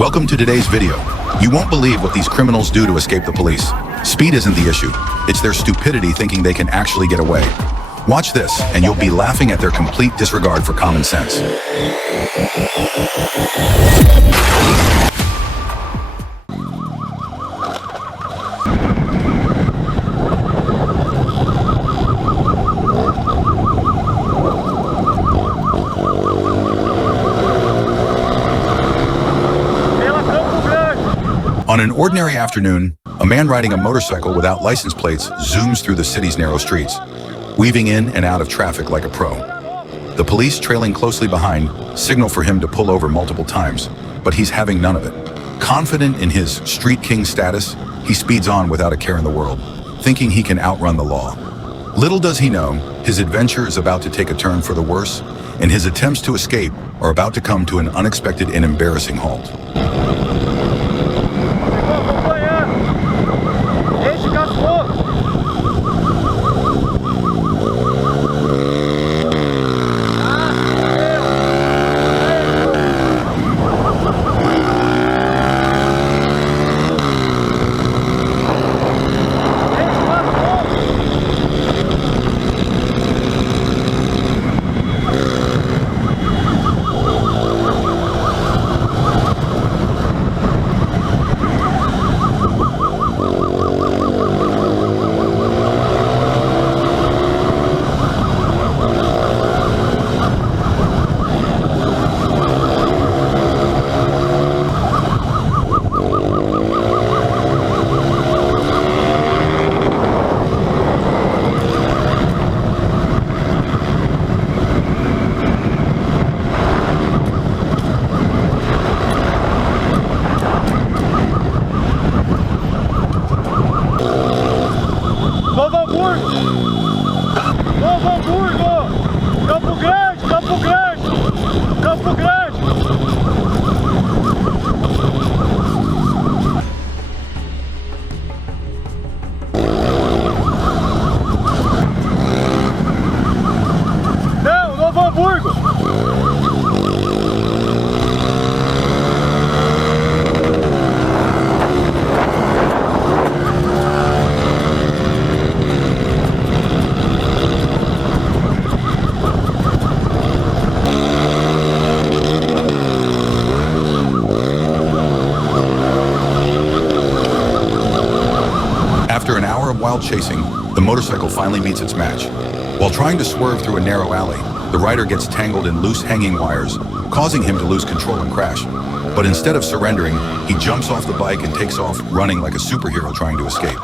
Welcome to today's video. You won't believe what these criminals do to escape the police. Speed isn't the issue. It's their stupidity thinking they can actually get away. Watch this, and you'll be laughing at their complete disregard for common sense. On an ordinary afternoon, a man riding a motorcycle without license plates zooms through the city's narrow streets, weaving in and out of traffic like a pro. The police, trailing closely behind, signal for him to pull over multiple times, but he's having none of it. Confident in his street king status, he speeds on without a care in the world, thinking he can outrun the law. Little does he know, his adventure is about to take a turn for the worse, and his attempts to escape are about to come to an unexpected and embarrassing halt. After an hour of wild chasing, the motorcycle finally meets its match. While trying to swerve through a narrow alley, the rider gets tangled in loose hanging wires, causing him to lose control and crash. But instead of surrendering, he jumps off the bike and takes off, running like a superhero trying to escape.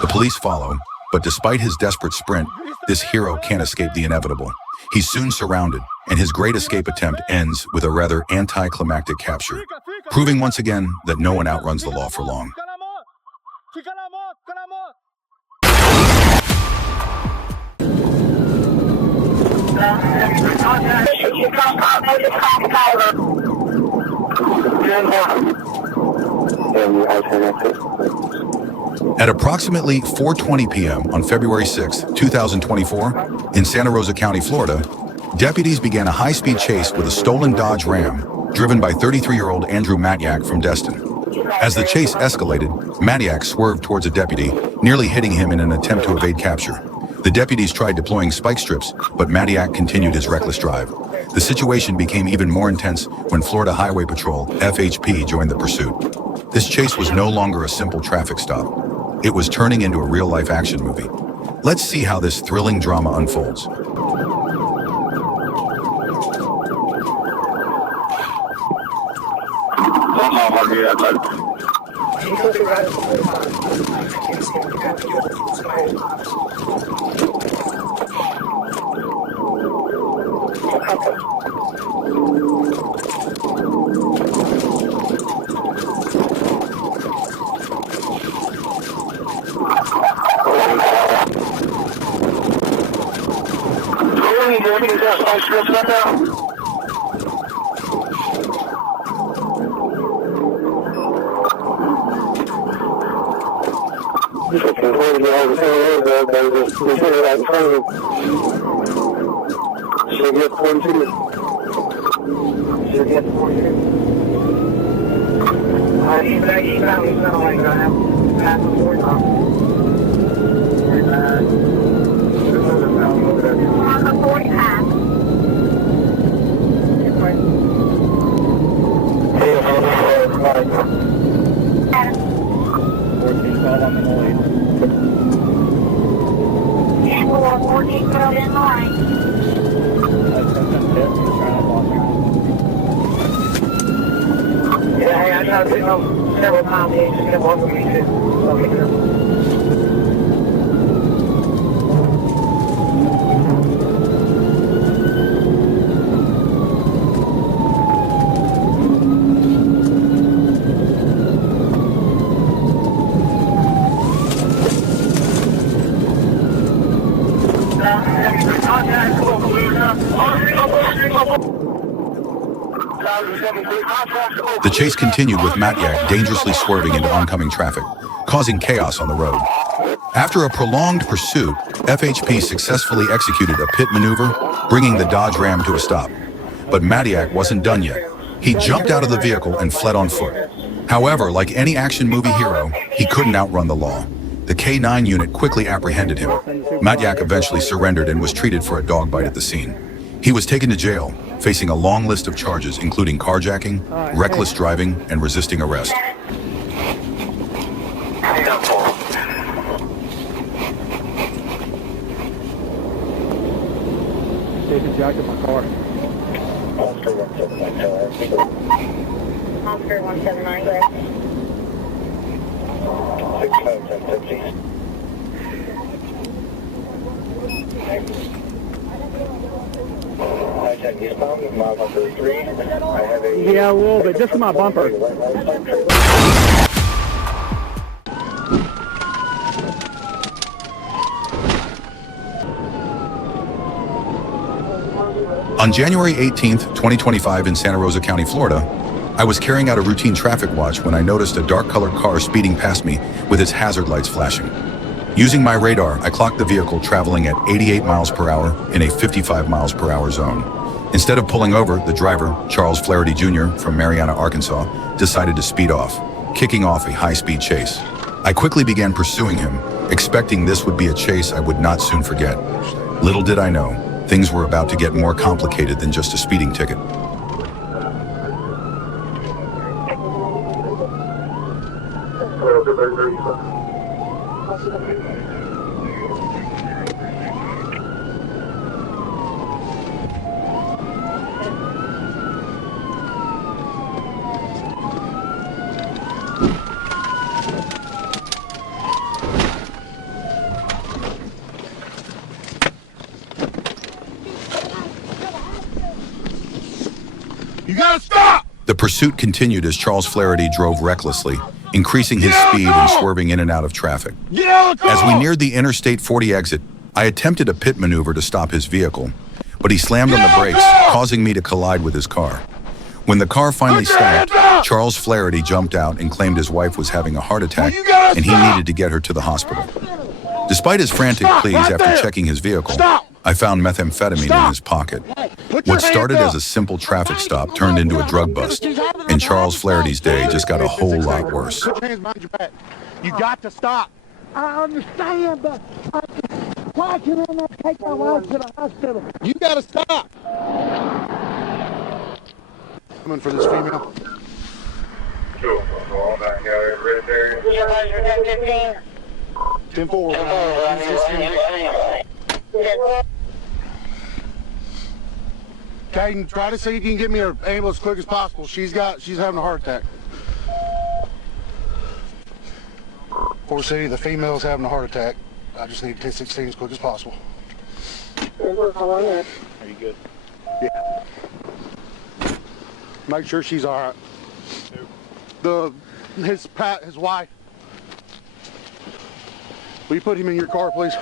The police follow, but despite his desperate sprint, this hero can't escape the inevitable. He's soon surrounded, and his great escape attempt ends with a rather anticlimactic capture, proving once again that no one outruns the law for long. At approximately 4:20 p.m. on February 6, 2024, in Santa Rosa County, Florida, deputies began a high-speed chase with a stolen Dodge Ram driven by 33-year-old Andrew Matyak from Destin. As the chase escalated, Matyak swerved towards a deputy, nearly hitting him in an attempt to evade capture. The deputies tried deploying spike strips, but Matyak continued his reckless drive. The situation became even more intense when Florida Highway Patrol, FHP, joined the pursuit. This chase was no longer a simple traffic stop. It was turning into a real-life action movie. Let's see how this thrilling drama unfolds. The chase continued with Matyak dangerously swerving into oncoming traffic, causing chaos on the road. After a prolonged pursuit, FHP successfully executed a pit maneuver, bringing the Dodge Ram to a stop. But Matyak wasn't done yet. He jumped out of the vehicle and fled on foot. However, like any action movie hero, he couldn't outrun the law. The K9 unit quickly apprehended him. Matyak eventually surrendered and was treated for a dog bite at the scene. He was taken to jail, facing a long list of charges including carjacking, reckless driving, and resisting arrest. David Jack in my car. Oscar 179, Oscar 179, go ahead. 65750. I-10 eastbound, mile number 3. I have a... Yeah, a little bit, just in my bumper. On January 18th, 2025 in Santa Rosa County, Florida, I was carrying out a routine traffic watch when I noticed a dark-colored car speeding past me with its hazard lights flashing. Using my radar, I clocked the vehicle traveling at 88 miles per hour in a 55 miles per hour zone. Instead of pulling over, the driver, Charles Flaherty Jr. from Marianna, Arkansas, decided to speed off, kicking off a high-speed chase. I quickly began pursuing him, expecting this would be a chase I would not soon forget. Little did I know, things were about to get more complicated than just a speeding ticket. You gotta stop! The pursuit continued as Charles Flaherty drove recklessly, increasing his speed and swerving in and out of traffic. Get out of the car! As we neared the Interstate 40 exit, I attempted a pit maneuver to stop his vehicle, but he slammed on the brakes, causing me to collide with his car. When the car finally stopped, Charles Flaherty jumped out and claimed his wife was having a heart attack and he needed to get her to the hospital. Despite his frantic pleas after checking his vehicle, I found methamphetamine in his pocket. What started as a simple traffic stop turned into a drug bust, and Charles Flaherty's day just got a whole lot worse. Put your hands behind your back. You got to stop. I understand, but why can I not take my wife to the hospital? You gotta stop. Coming for this female. Sure. All back out here, red area. 10-4. Caden, try to see if you can get me her ambulance as quick as possible. She's having a heart attack. Fort City, the female's having a heart attack. I just need 1016 as quick as possible. Are you good? Yeah. Make sure she's all right. His wife. Will you put him in your car, please?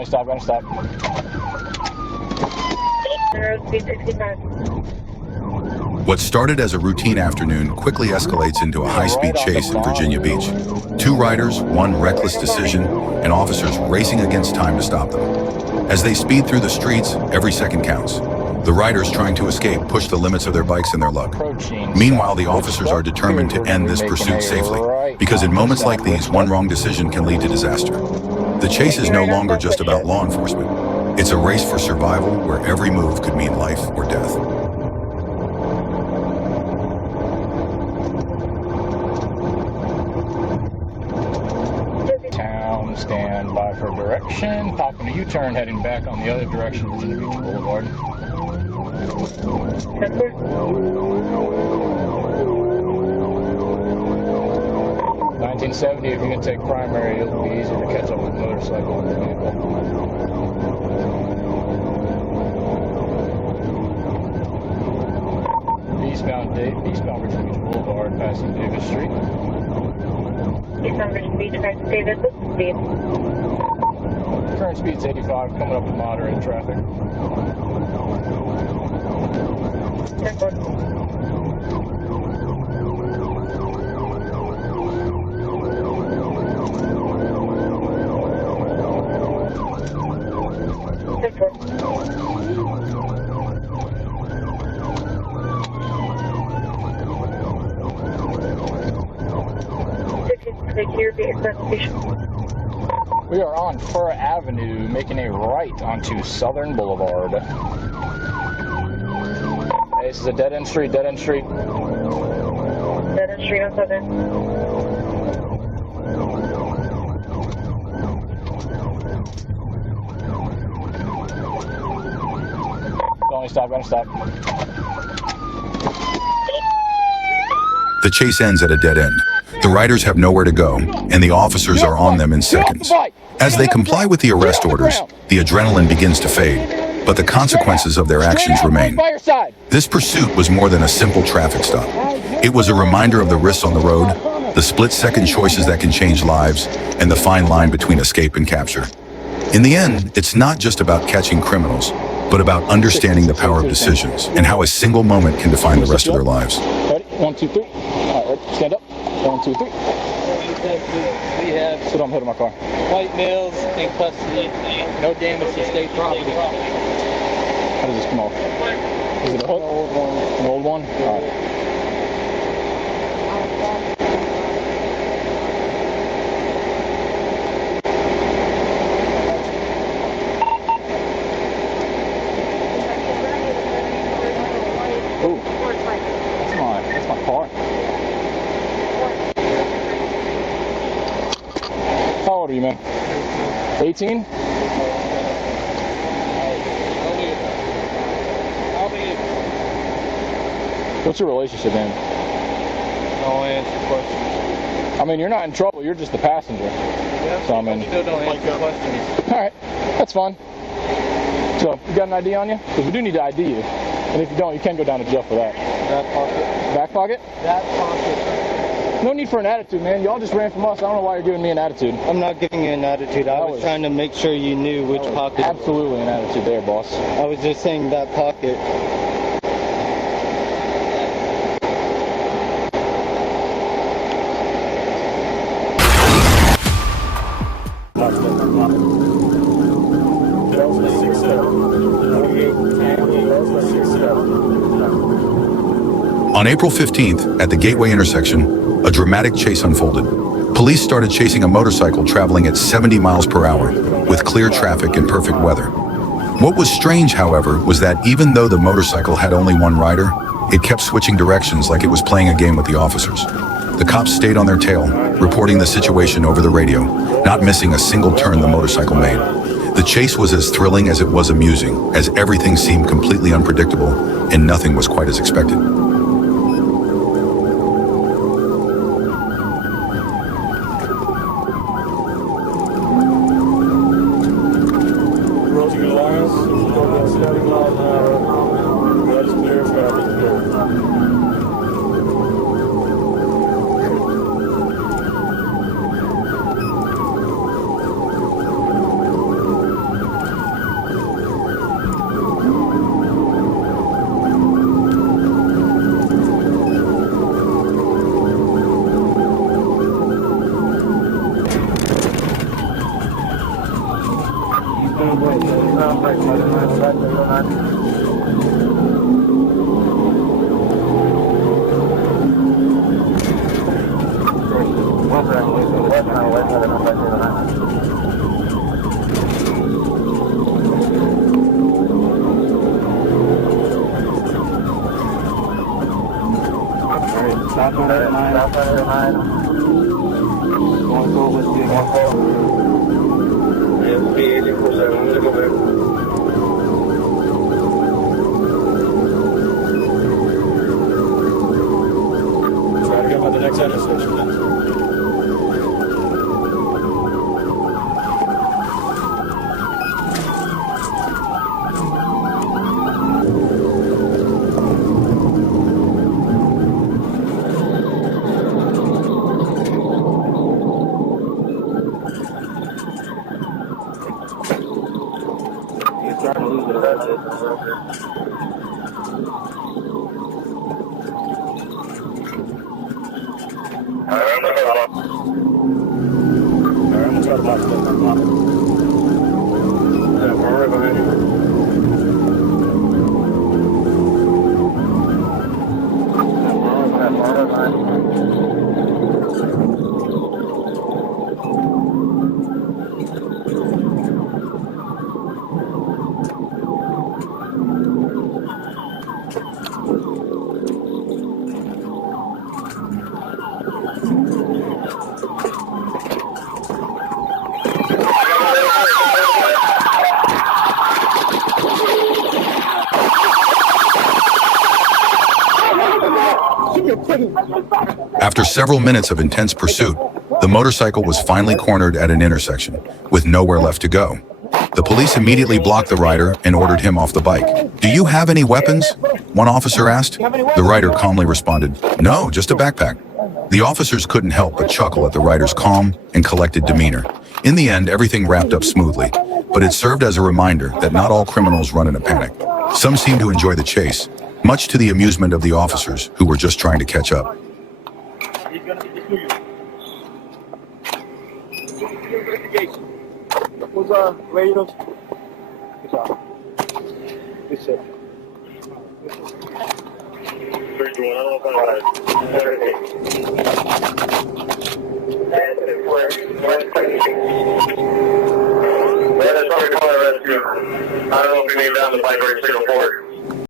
Only stop, gonna stop. What started as a routine afternoon quickly escalates into a high-speed chase in Virginia Beach. 2 riders, 1 reckless decision, and officers racing against time to stop them. As they speed through the streets, every second counts. The riders trying to escape push the limits of their bikes and their luck. Meanwhile, the officers are determined to end this pursuit safely, because in moments like these, one wrong decision can lead to disaster. The chase is no longer just about law enforcement. It's a race for survival where every move could mean life or death. Town, stand by for direction. Popping a U-turn, heading back on the other direction, Virginia Beach Boulevard. 1970, if you're going to take primary, it'll be easier to catch up with motorcycle than vehicle. Eastbound Virginia Beach Boulevard, passing Davis Street. Eastbound Virginia Beach, passing Davis, speed. Current speed's 85, coming up to moderate traffic. 10-4. We are on Fur Avenue, making a right onto Southern Boulevard. Hey, this is a dead-end street, dead-end street. Dead-end street on Southern. Only stop, gonna stop. The chase ends at a dead end. The riders have nowhere to go, and the officers are on them in seconds. As they comply with the arrest orders, the adrenaline begins to fade, but the consequences of their actions remain. This pursuit was more than a simple traffic stop. It was a reminder of the risks on the road, the split-second choices that can change lives, and the fine line between escape and capture. In the end, it's not just about catching criminals, but about understanding the power of decisions and how a single moment can define the rest of their lives. Ready? 1, 2, 3. All right, ready? Stand up. 1, 2, 3. We have Sit on the hood of my car. white males in custody, no damage to state property. How does this come off? Is it a hook? An old one? All right. That's my car. How old are you, man? 18? What's your relationship, man? I'll answer questions. I mean, you're not in trouble. You're just the passenger. Yeah, So, I mean, still don't answer questions. all right, that's fine. So, you got an ID on you? Because we do need to ID you. And if you don't, you can go down to jail for that. Back pocket. Back pocket? That pocket. No need for an attitude, man. Y'all just ran from us. I don't know why you're giving me an attitude. I'm not giving you an attitude. I was trying to make sure you knew which pocket. Absolutely an attitude there, boss. I was just saying that pocket. On April 15th, at the Gateway intersection, a dramatic chase unfolded. Police started chasing a motorcycle traveling at 70 miles per hour, with clear traffic and perfect weather. What was strange, however, was that even though the motorcycle had only one rider, it kept switching directions like it was playing a game with the officers. The cops stayed on their tail, reporting the situation over the radio, not missing a single turn the motorcycle made. The chase was as thrilling as it was amusing, as everything seemed completely unpredictable, and nothing was quite as expected. Try to get by the next intersection then. I'm gonna try to block that. After several minutes of intense pursuit, the motorcycle was finally cornered at an intersection, with nowhere left to go. The police immediately blocked the rider and ordered him off the bike. "Do you have any weapons?" one officer asked. The rider calmly responded, "No, just a backpack." The officers couldn't help but chuckle at the rider's calm and collected demeanor. In the end, everything wrapped up smoothly, but it served as a reminder that not all criminals run in a panic. Some seem to enjoy the chase, much to the amusement of the officers who were just trying to catch up. Radios. Good job. Good shit. 3-1, I don't know if I don't know if you need down the bike or signal forward.